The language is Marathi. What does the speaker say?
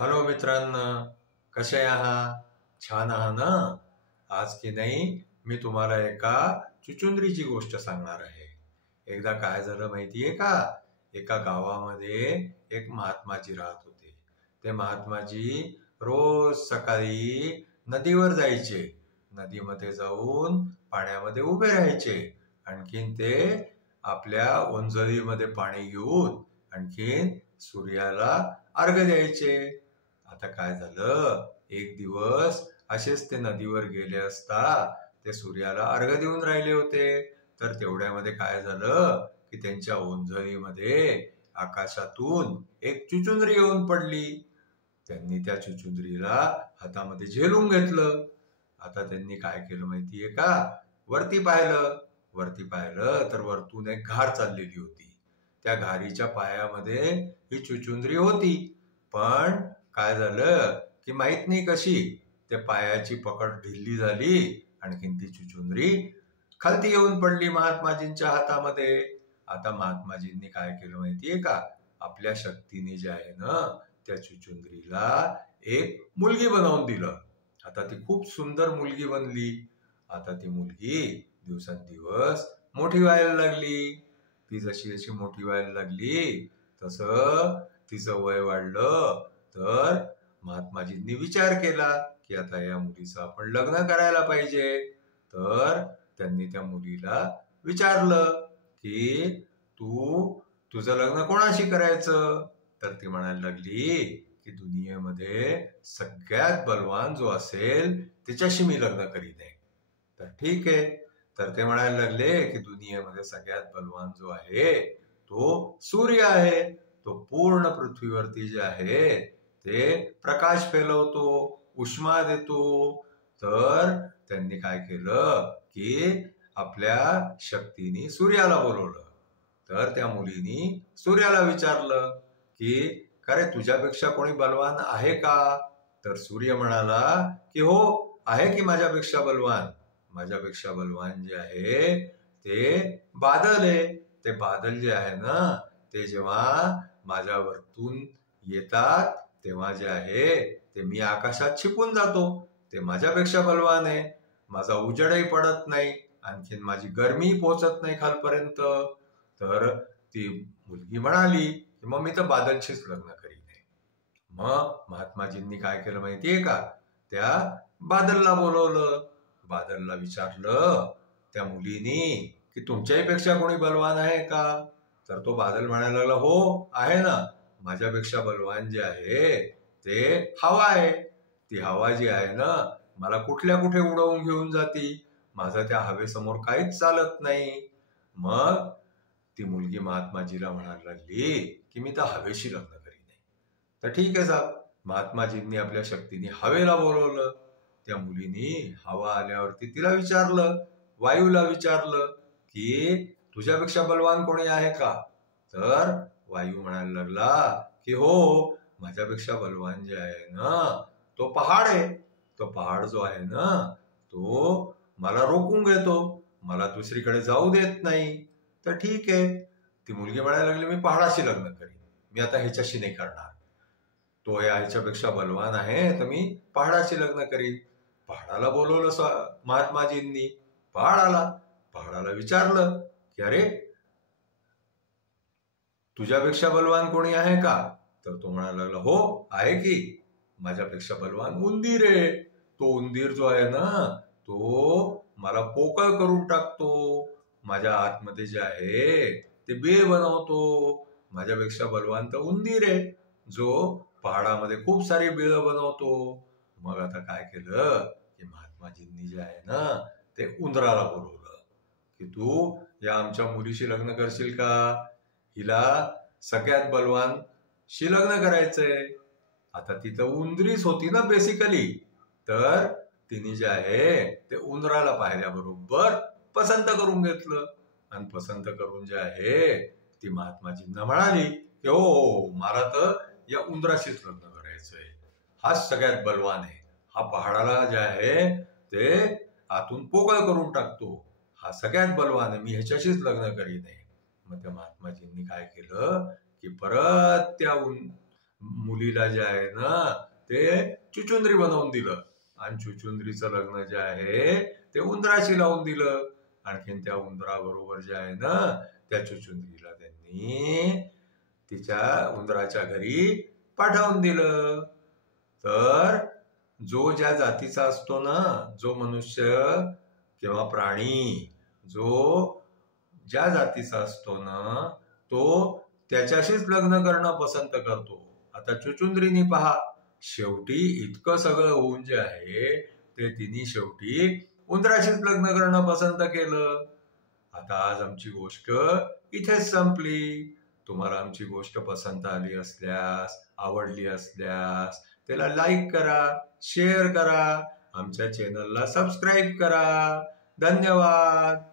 हॅलो मित्रांनो, कसे आहात? छान आहात ना? आज की नाही मी तुम्हाला एका चुचुंदरीची गोष्ट सांगणार आहे. एकदा काय झालं माहितीये का? एका गावामध्ये एक महात्माजी राहत होते. ते महात्माजी रोज सकाळी नदीवर जायचे. नदीमध्ये जाऊन पाण्यामध्ये उभे राहायचे. आणखीन ते आपल्या ओंजळीमध्ये पाणी घेऊन आणखीन सूर्याला अर्घ्य द्यायचे. आता काय झालं, एक दिवस असेच ते नदीवर गेले असता ते सूर्याला अर्घ्य देऊन राहिले होते. तर तेवढ्यामध्ये काय झालं की त्यांच्या ओंजळीमध्ये आकाशातून एक चुचुंदरी येऊन पडली. त्यांनी त्या चुचुंदरीला हातामध्ये झेलून घेतलं. आता त्यांनी काय केलं माहितीये का? वरती पाहिलं तर वरतून एक घार चाललेली होती. त्या घारीच्या पायामध्ये ही चुचुंदरी होती. पण काय झालं की माहित नाही कशी त्या पायाची पकड ढिल्ली झाली. आणखीन ती चुचुंदरी खालती येऊन पडली महात्माजींच्या हातामध्ये. आता महात्माजींनी काय केलं माहितीये का? आपल्या शक्तीने जे आहे ना त्या चुचुंदरीला एक मुलगी बनवून दिलं. आता ती खूप सुंदर मुलगी बनली. आता ती मुलगी दिवसेंदिवस मोठी व्हायला लागली. ती जशी जशी मोठी व्हायला लागली तसं तिचं वय वाढलं. तर महात्माजींनी विचार केला की आता या मुलीचं आपण लग्न करायला पाहिजे. तर त्यांनी त्या मुलीला विचारलं की तुझं लग्न कोणाशी करायचं? तर ती म्हणायला लागली की दुनियेमध्ये सगळ्यात बलवान जो असेल त्याच्याशी मी लग्न करीत आहे. तर ठीक आहे. तर ते म्हणायला लागले की दुनियेमध्ये सगळ्यात बलवान जो आहे तो सूर्य आहे. तो पूर्ण पृथ्वीवरती जे आहे ते प्रकाश फैलवतो, उष्मा देतो. तर त्यांनी काय केलं की आपल्या शक्तीने सूर्याला बोलवलं. तर त्या मुलीनी सूर्याला विचारलं की अरे तुझ्यापेक्षा कोणी बलवान आहे का? तर सूर्य म्हणाला की हो आहे की माझ्यापेक्षा बलवान. माझ्यापेक्षा बलवान जे आहे ते बादल आहे. ते बादल जे आहे ना ते जेव्हा माझ्यावरतून येतात तेव्हा जे आहे ते मी आकाशात छिपून जातो. ते माझ्यापेक्षा बलवान आहे. माझा उजेडही पडत नाही, आणखीन माझी गरमी पोहोचत नाही खालपर्यंत. तर ती मुलगी म्हणाली की मग मी तर बादलशीच लग्न करीन. मग महात्माजींनी काय केलं माहितीये का? त्या बादलला बोलवलं. बादलला विचारलं त्या मुलीनी की तुमच्याही पेक्षा कोणी बलवान आहे का? तर तो बादल म्हणायला लागला हो आहे ना. माझ्यापेक्षा बलवान जे आहे ते हवा आहे. ती हवा जी आहे ना मला कुठल्या कुठे उडवून घेऊन जाती. माझं त्या हवेसमोर काहीच चालत नाही. मग ती मुलगी महात्माजीला म्हणायला लागली की मी तर हवेशी लग्न करीन. तर ठीक आहे साहेब. महात्माजींनी आपल्या शक्तीने हवेला बोलवलं. त्या मुलीनी हवा आल्यावरती तिला विचारलं, वायूला विचारलं की तुझ्यापेक्षा बलवान कोणी आहे का? तर वायू म्हणायला लागला की हो माझ्यापेक्षा बलवान जे आहे ना तो पहाड आहे. तो पहाड जो आहे ना तो मला रोखून घेतो, मला दुसरीकडे जाऊ देत नाही. तर ठीक आहे. ती मुलगी म्हणायला लागली मी पहाडाशी लग्न करीन. मी आता ह्याच्याशी नाही करणार. तो ह्याच्यापेक्षा बलवान आहे तर मी पहाडाशी लग्न करीन. पहाडाला बोलवलं महात्माजींनी. पहाडाला विचारलं की अरे तुझ्यापेक्षा बलवान कोणी आहे का? तर तो म्हणायला लागला हो आहे की. माझ्यापेक्षा बलवान उंदीर आहे. तो उंदीर जो आहे ना तो मला पोकळ करून टाकतो. माझ्या आतमध्ये जे आहे ते बीळ बनवतो. माझ्यापेक्षा बलवान तर उंदीर आहे जो पहाडामध्ये खूप सारी बिळ बनवतो. मग आता काय केलं की महात्माजींनी जे आहे ना ते उंदराला बोलवलं की तू या आमच्या मुलीशी लग्न करशील का? हिला सगळ्यात बलवान शी लग्न करायचंय. आता ती तर उंदरीच होती ना बेसिकली. तर तिने जे आहे ते उंदराला पाहिल्याबरोबर पसंत करून घेतलं. आणि पसंत करून जे आहे ती महात्माजींना म्हणाली की हो मला तर या उंदराशीच लग्न करायचंय. हा सगळ्यात बलवान आहे. हा पहाडाला जे आहे ते आतून पोकळ करून टाकतो. हा सगळ्यात बलवान आहे. मी ह्याच्याशीच लग्न करीत आहे. मग त्या महात्माजींनी काय केलं की परत त्या मुलीला जे आहे ना ते चुचुंद्री बनवून दिलं आणि चुचुंद्रीचं लग्न जे आहे ते उंदराशी लावून दिलं. आणखीन त्या उंदराबरोबर जे आहे ना त्या चुचुंद्रीला त्यांनी तिच्या उंदराच्या घरी पाठवून दिलं. तर जो ज्या जातीचा असतो ना, जो मनुष्य किंवा प्राणी जो ज्या जातीचा असतो ना तो त्याच्याशीच लग्न करणं पसंत करतो. आता चुचुंद्रीनी पहा, शेवटी इतकं सगळं होऊन जे आहे ते तिने शेवटी उंदराशीच लग्न करणं पसंत केलं. आता आज आमची गोष्ट इथेच संपली. तुम्हाला आमची गोष्ट पसंत आली असल्यास, आवडली असल्यास त्याला लाईक करा, शेअर करा, आमच्या चॅनलला सबस्क्राईब करा. धन्यवाद.